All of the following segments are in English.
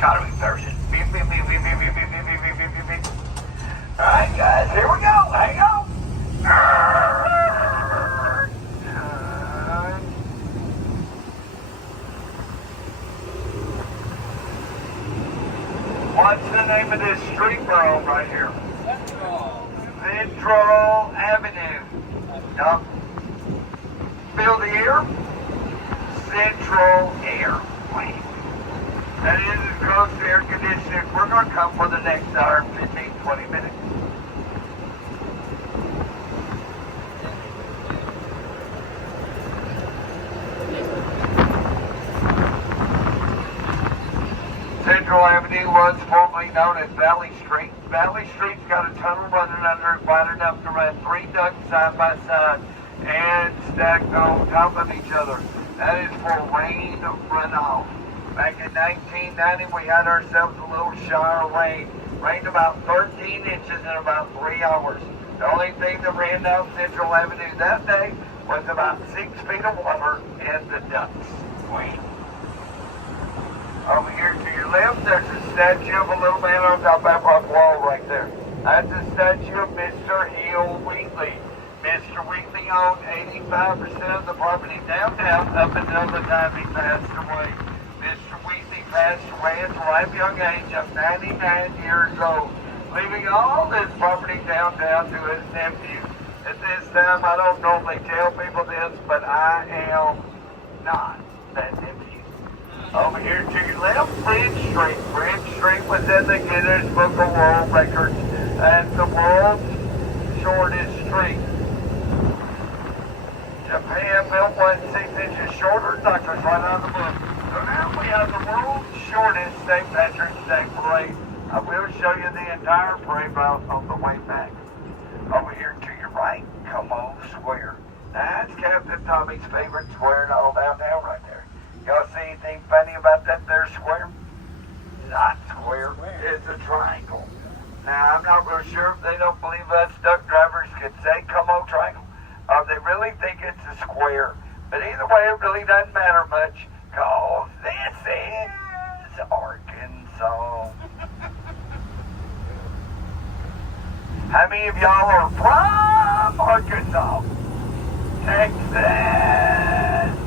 economy version. Beep, beep, beep, beep, beep, beep, beep, beep, beep, beep, beep, beep. Alright guys, here we go. Hang on. What's the name of this street we're on right here? Central Avenue. Yup. Feel the air? Central Air. That is as close to air conditioning. We're going to come for the next hour, 15, 20 minutes. Central Avenue was formerly known as Valley Street. Valley Street's got a tunnel running under it wide enough to run 3 ducts side by side and stacked on top of each other. That is for rain runoff. Back in 1990, we had ourselves a little shower of rain. Rained about 13 inches in about 3 hours. The only thing that ran down Central Avenue that day was about 6 feet of water and the ducts. Over here to your left, there's a statue of a little man on top of that rock wall right there. That's a statue of Mr. Hill Wheatley. Mr. Wheatley owned 85% of the property downtown up until the time he passed away. Mr. Wheatley passed away at the ripe young age of 99 years old, leaving all this property downtown to his nephew. At this time, I don't normally tell people this, but I am not that nephew. Over here to your left, Bridge Street. Bridge Street was in the Guinness Book of World Records as the world's shortest street. Japan built one 6 inches shorter, knocked us right out of the book. So now we have the world's shortest St. Patrick's Day parade. I will show you the entire parade route on the way back. Over here to your right, Como Square. That's Captain Tommy's favorite square in all downtown right there. Y'all see anything funny about that there square? Not square. It's a triangle. Now, I'm not real sure if they don't believe us duck drivers could say Como Triangle, or they really think it's a square. But either way, it really doesn't matter much, because this is Arkansas. How many of y'all are from Arkansas? Texas,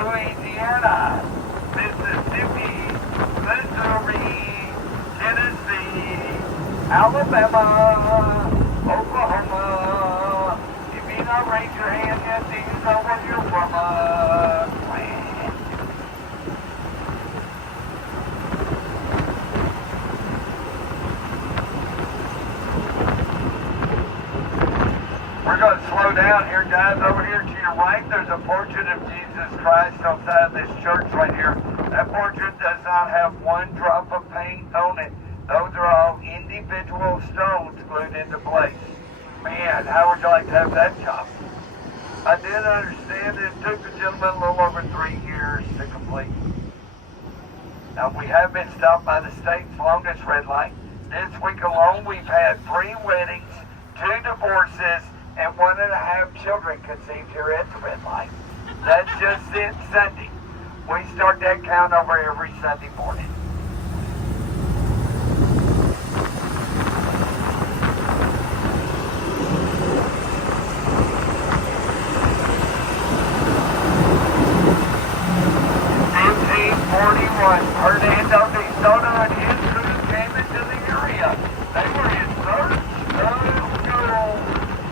Louisiana, Mississippi, Missouri, Tennessee, Alabama, Oklahoma. If you don't raise your hand yet, do you know where you're from? We're going to slow down here, guys. Over here to your right, there's a portrait of Jesus Christ outside this church right here. That portrait does not have one drop of paint on it. Those are all individual stones glued into place. Man, how would you like to have that job? I did understand it took the gentleman a little over 3 years to complete. Now, we have been stopped by the state's longest red light. This week alone, we've had 3 weddings, 2 divorces, and 1.5 children conceived here at the red light. That's just since Sunday. We start that count over every Sunday morning. Hernando de Soto and his crew came into the area. They were in search of gold.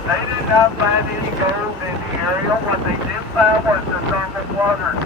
They did not find any gold in the area. What they did find was the thermal water.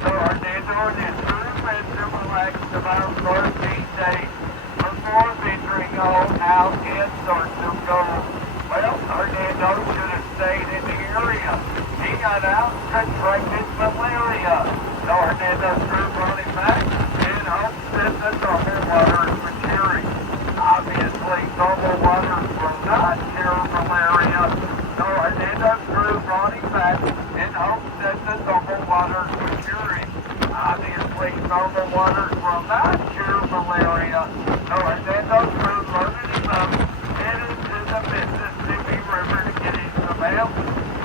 So Hernando and his crew went to relax about 13 days before venturing on out in search of gold. Well, Hernando should have stayed in the area. He got out and contracted malaria. So Hernando's crew brought him back in hopes that the thermal waters were curing. Obviously, thermal waters will not cure malaria. So Hernando's crew brought him back in hopes that the thermal waters were curing. Obviously, thermal waters will not cure malaria. So Hernando's crew loaded him up, headed to the Mississippi River to get him some help.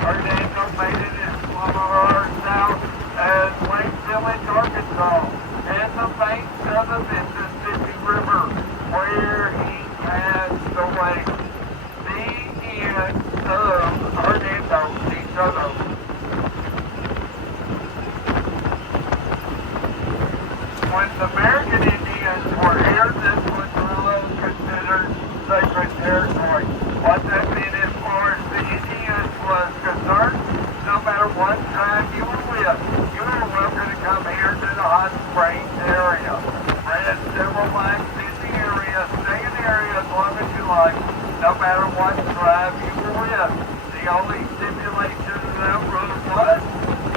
Hernando made it as far south as Lake Village, Arkansas, and the banks of the Mississippi Soto. When the American Indians were here, this was really considered sacred territory. What that meant as far as the Indians was concerned, no matter what tribe you were with, you were welcome to come here to the Hot Springs area. Rent several banks in the area, stay in the area as long as you like, no matter what tribe you were with. The only stipulation of that rule was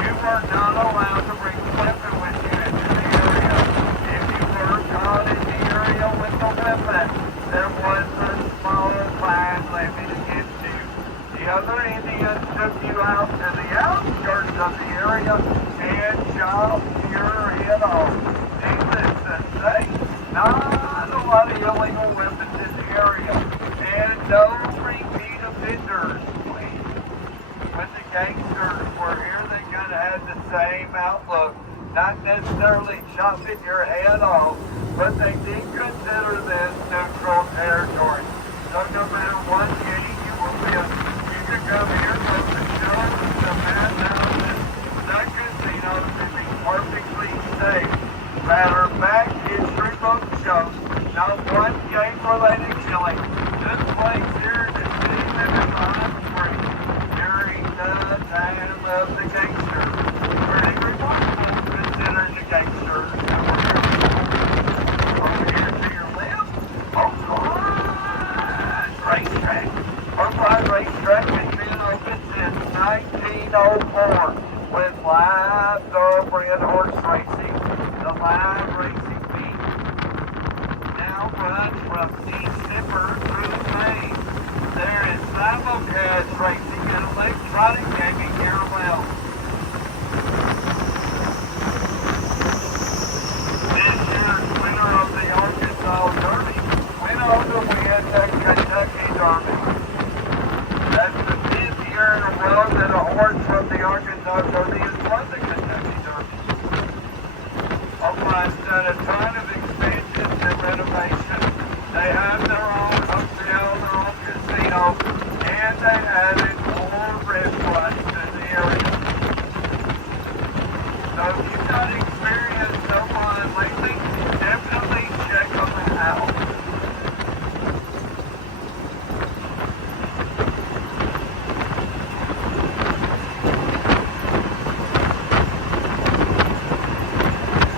you were not allowed to bring a weapon with you into the area. If you were caught in the area with a weapon, there was a small fine levied against you. The other Indians took you out to the outskirts of the area and chopped your head off. Needless to say, not a lot of illegal weapons in the area, and no repeat offenders. When the gangsters were here, they kind of had the same outlook. Not necessarily chopping your head off, but they did consider this neutral territory. So no matter what city you were with, you could come here with the shows, the madhouses, the casinos, and be perfectly safe. Matter of fact, history books show not one gang-related killing took place here in the city limits on the street during the time of the gangsters. Pretty remarkable considering the gangsters that were here. Over here to your left, Oakland Racetrack. Oakland Racetrack has been open since 1904 with live thoroughbred horse racing. The live racing meet now runs from December through May. There is simulcast racing and electronic gaming year-round. This year's winner of the Arkansas Derby went on to win the Kentucky Derby. That's the 5th year in a row that a horse from the Arkansas Derby has won the Kentucky Derby. Oakland's done a ton of expansions and renovations. They have their own hotel, their own casino, and they added more restaurants to the area. So if you've not experienced Oakland lately, definitely check them out.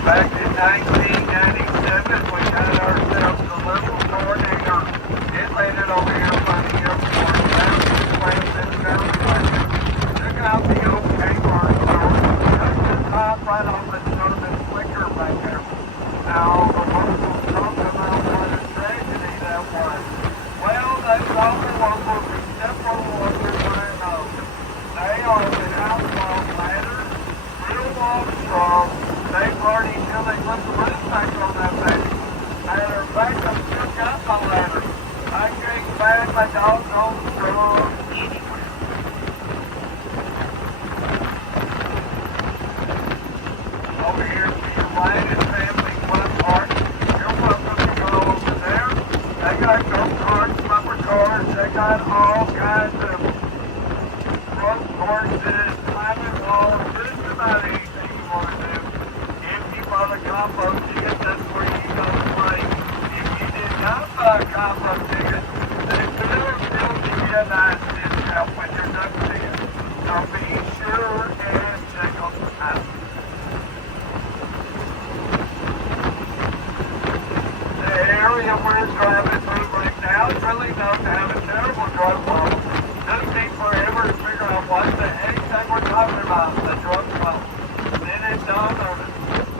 Back in 1997, we had ourselves a little tornado. It landed over here by the airport. That was planes in the mountain. Took out the old Kmart store. Took the top right off the stone and flicker back there. Now, the locals talk about what a tragedy that was. Well, those locals, except for the locals I know, they are without long ladders, real long strong. They party till they put the roof back on that baby. Matter of fact, I'm still got my ladder. I can't find my doggone strong anywhere. Over here to your right is Family Club Park. You're welcome to go over there. They got go-karts, bumper cars. They got all kinds of rope courses, climbing walls, just about anything you want to do. On a combo ticket, that's where you go to play. If you did not buy a combo ticket, they will still give you a nice discount when you're done paying. So be sure and check on the out. The area we're driving through right now is really known to have a terrible drug problem. Took me forever to figure out what the heck they were talking about, the drug problem. Then it dawned on us.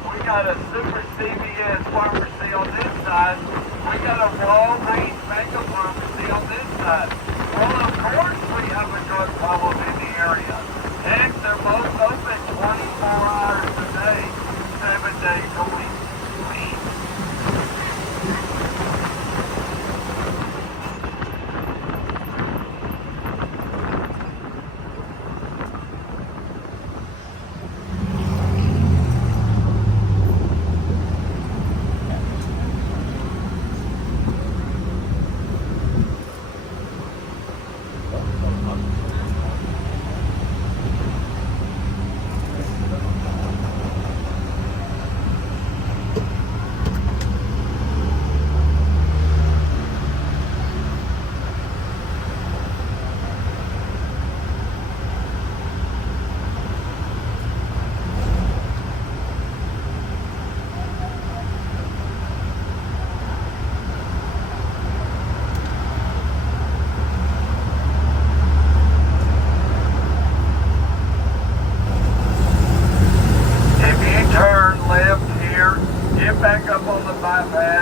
We got a Super CVS pharmacy on this side. We got a Walgreens Mega Pharmacy on this side. Well, of course we have a drug problem in the area. Heck, they're both open 24 hours a day, 7 days a week.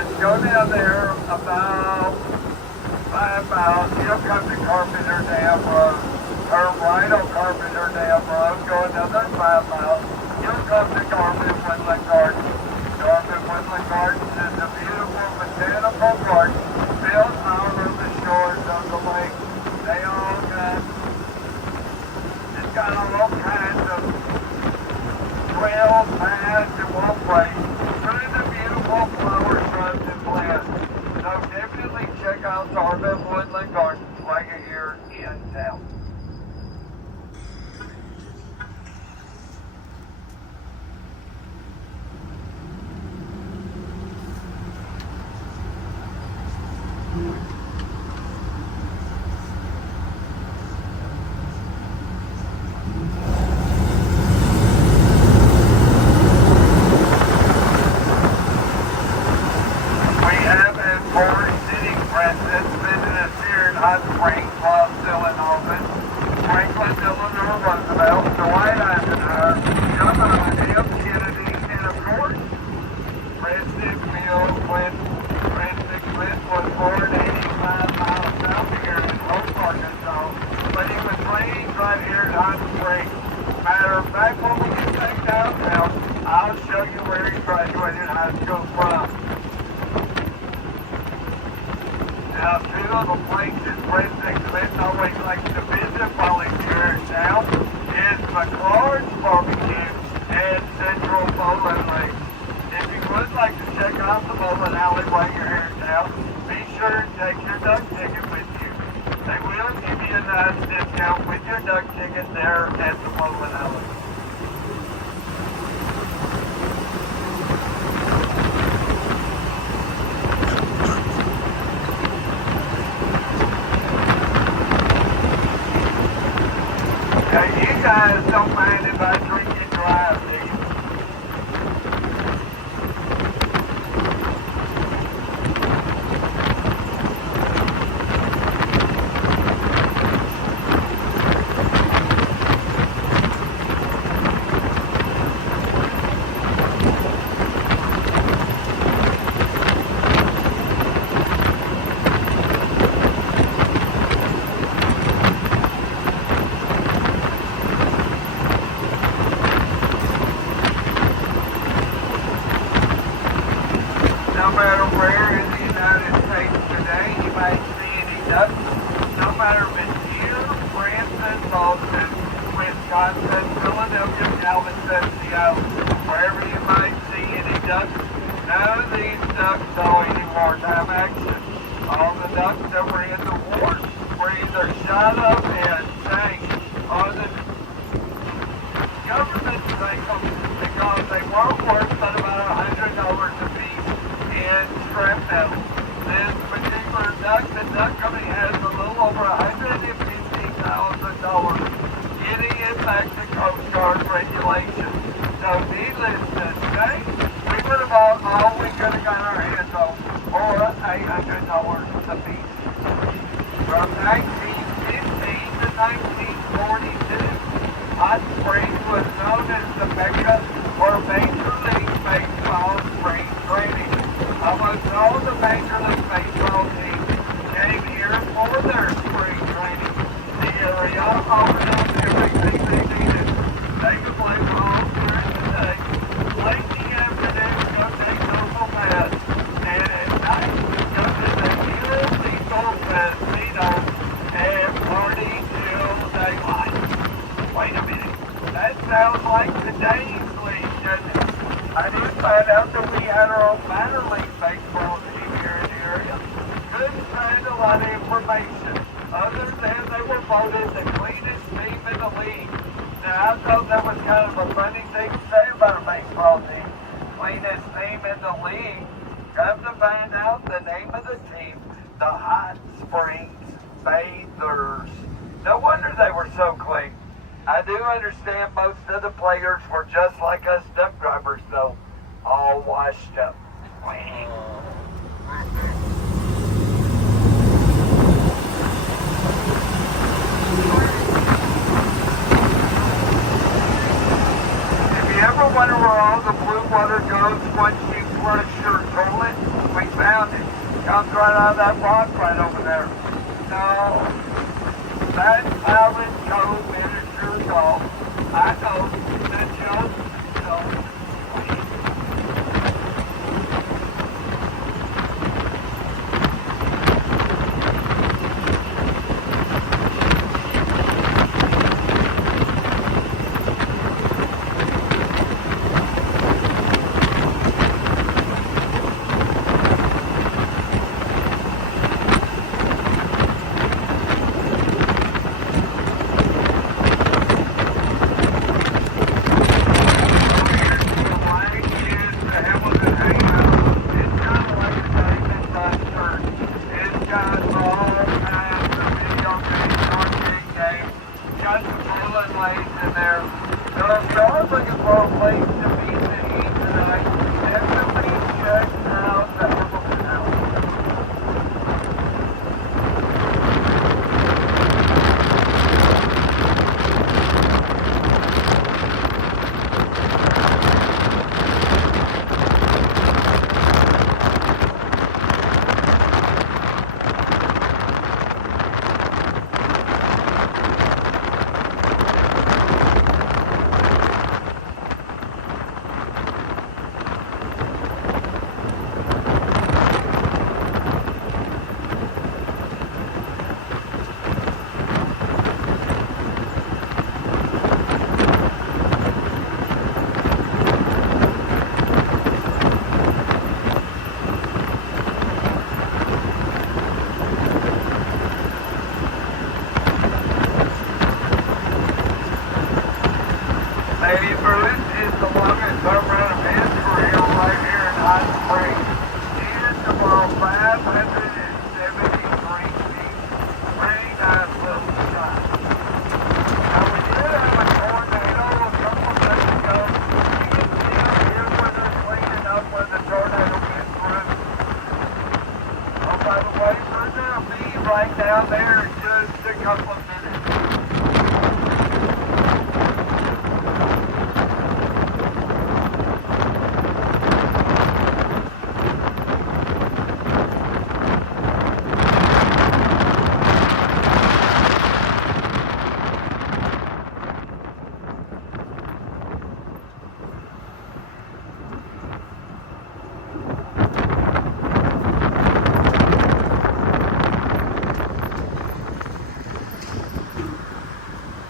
and go down there about 5 miles. You'll come to Carpenter Dam Road. Turn right on Carpenter Dam Road. Go another 5 miles. You'll come to Garvin Woodland Gardens. Garvin Woodland Gardens is a beautiful botanical garden built out on the shores of the lake. They all got all kinds of trails, paths, and walkways through the beautiful flower shrubs and plants. So definitely check out Garvin Woodland Gardens right here in town. Hot Springs while still in office. Franklin Delano Roosevelt, Dwight Eisenhower, John F. Kennedy, and of course, President Bill Clinton. President Clinton was born 85 miles south here in Hope, Arkansas, but he was raised right here in Hot Springs. Matter of fact, when we get back downtown, I'll show you where he graduated high school from. Now, two of the places President Clinton always likes to visit while he's here in town is McLaurin's Barbecue and Central Bowling Lake. If you would like to check out the bowling alley while you're here in town, be sure to take your duck ticket with you. They will give you a nice discount with your duck ticket there at the bowling alley. You guys don't mind if I drink and drive, do you? No matter where in the United States today you might see any ducks, no matter if it's here, Branson, Boston, Wisconsin, Philadelphia, Galveston, Seattle, wherever you might see any ducks, none of these ducks saw any wartime action. All the ducks that were in the wars were either shot up and sank or the government sank them because they weren't worth but about $100 a piece in scrap metal. This particular duck, the duck company has a little over $150,000 getting it back to Coast Guard regulations. So needless to say, we would have all we could have got our hands on for $800 a piece. From 1915 to 1942, Hot Springs was known as the Mecca for Major League Baseball spring training. Almost all the Major League Baseball teams came here for their spring training. The area offered them everything they needed. They could play ball during the day, late in the afternoon, go take local baths, and at night, go to the Hero Diesel Casino and party till daylight. Wait a minute, that sounds like today's league, doesn't it? I did find out that we had our own minor league baseball team here in the area. Couldn't find a lot of information other than they were voted the cleanest team in the league. Now, I thought that was kind of a funny thing to say about a baseball team. Cleanest team in the league. Come to find out the name of the team, the Hot Springs Bathers. No wonder they were so clean. I do understand most of the players were just like us duck drivers, though, all washed up. If you ever wonder where all the blue water goes once you flush your toilet, we found it. Comes right out of that rock right over there. No, that's Alvin Cove Miniature Golf. I know that joke. Lady Bruce is the longest home run of his career right here in Hot Springs. He hit the ball 573 feet. Pretty nice little shot. Now we did have a tornado a couple of days ago. You can see up here where they're cleaning up where the tornado went through. Oh, by the way, we're going to be right down there in just a couple of minutes.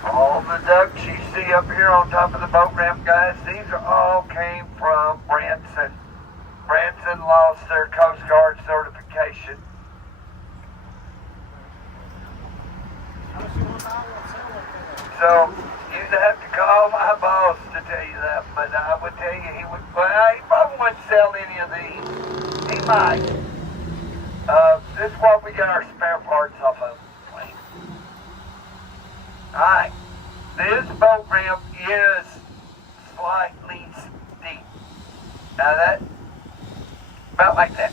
All the ducks you see up here on top of the boat ramp, guys, these are all came from Branson. Branson lost their Coast Guard certification. So you'd have to call my boss to tell you that, but I would tell you he would. Well, he probably wouldn't sell any of these. He might. This is what we get our spare parts off of. Alright, this boat ramp is slightly steep. Now that, about like that.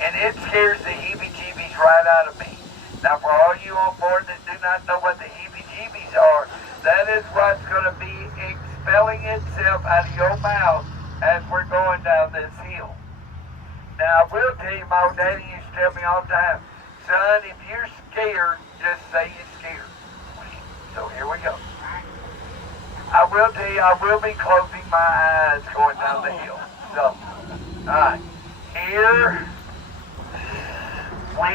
And it scares the heebie-jeebies right out of me. Now for all you on board that do not know what the heebie-jeebies are, that is what's going to be expelling itself out of your mouth as we're going down this hill. Now I will tell you, my old daddy used to tell me all the time, son, if you're scared, just say you're scared. So here we go. I will tell you, I will be closing my eyes going down the hill. So, alright. Here we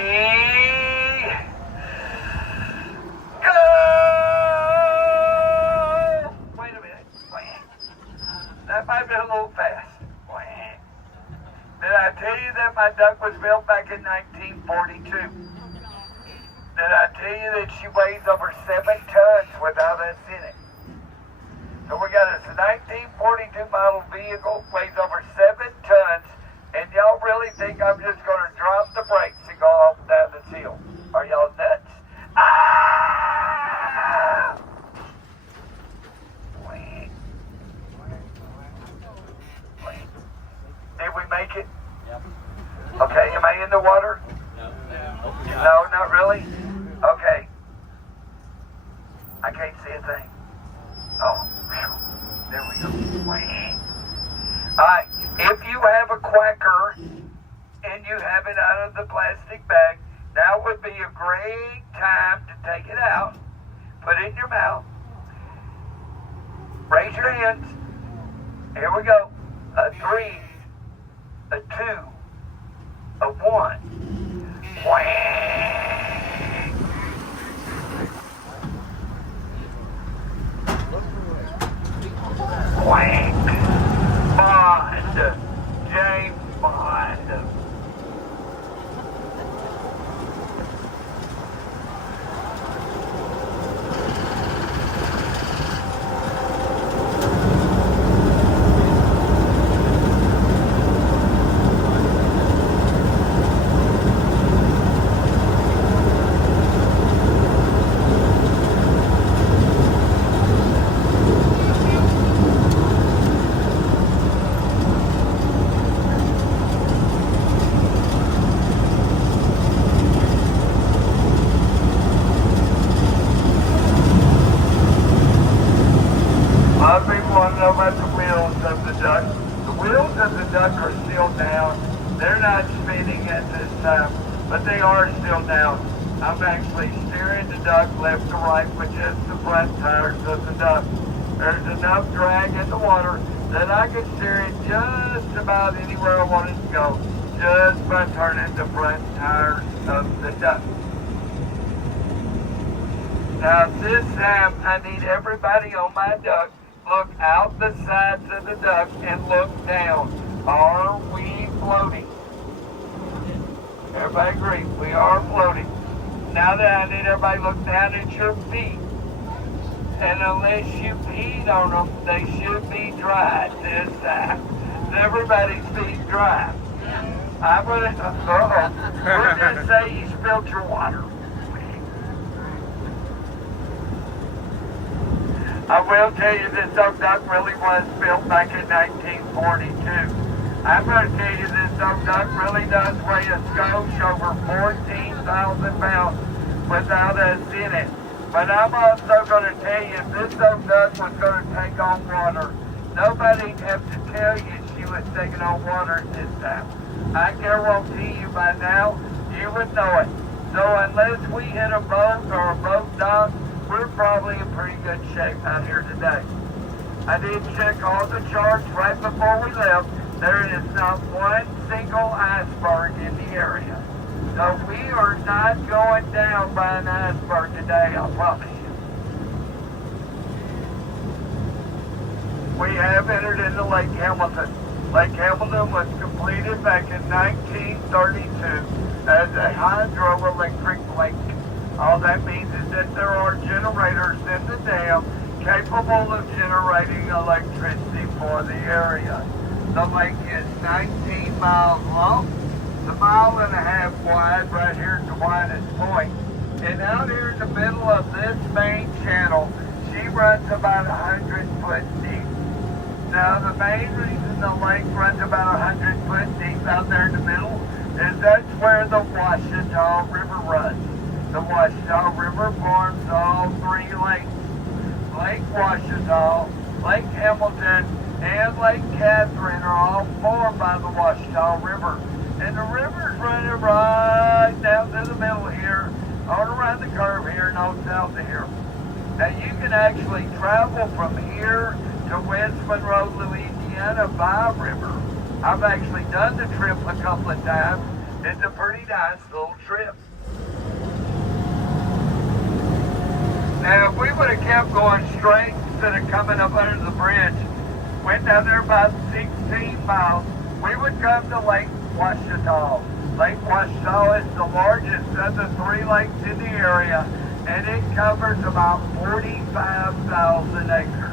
go! Wait a minute. That might be a little fast. Did I tell you that my duck was built back in 1942? Did I tell you that she weighs over 7 tons without us in it? So we got a 1942 model vehicle, weighs over 7 tons, and y'all really think I'm just going to drop the brakes and go off down this hill? Are y'all nuts? Ah! Did we make it? Yep. Okay, am I in the water? No, not really? Okay. I can't see a thing. Oh, whew. There we go. Alright, if you have a quacker and you have have it out of the plastic bag. Now would be a great time to take it out, put it in your mouth, raise your hands. Here we go. A 3, a 2, a 1. Whang! Whang! Bond. James Bond. A lot of people want to know about the wheels of the duck. The wheels of the duck are still down. They're not spinning at this time, but they are still down. I'm actually steering the duck left to right with just the front tires of the duck. There's enough drag in the water that I can steer it just about anywhere I want it to go, just by turning the front tires of the duck. Now this time I need everybody on my duck look out the sides of the duck and look down. Are we floating? Everybody agree, we are floating. Now that I need everybody look down at your feet. And unless you peed on them, they should be dry this time. Everybody's feet dry. I'm gonna, we're gonna say you spilled your water. I will tell you this old duck really was built back in 1942. I'm going to tell you this old duck really does weigh a skosh over 14,000 pounds without us in it. But I'm also going to tell you if this old duck was going to take on water, nobody'd have to tell you she was taking on water this time. I guarantee you by now, you would know it. So unless we hit a boat or a boat dock, we're probably in pretty good shape out here today. I did check all the charts right before we left. There is not one single iceberg in the area. So we are not going down by an iceberg today, I promise you. We have entered into Lake Hamilton. Lake Hamilton was completed back in 1932 as a hydroelectric lake. All that means is that there are generators in the dam capable of generating electricity for the area. The lake is 19 miles long, a mile and a half wide right here at the widest point. And out here in the middle of this main channel, she runs about 100 foot deep. Now the main reason the lake runs about 100 foot deep out there in the middle is that's where the Ouachita River runs. The Ouachita River forms all three lakes. Lake Ouachita, Lake Hamilton, and Lake Catherine are all formed by the Ouachita River. And the river's running right down through the middle here, on around the curve here, and on south of here. Now you can actually travel from here to West Monroe, Louisiana by river. I've actually done the trip a couple of times. It's a pretty nice little trip. Now, if we would have kept going straight instead of coming up under the bridge, went down there about 16 miles, we would come to Lake Ouachita. Lake Ouachita is the largest of the three lakes in the area, and it covers about 45,000 acres.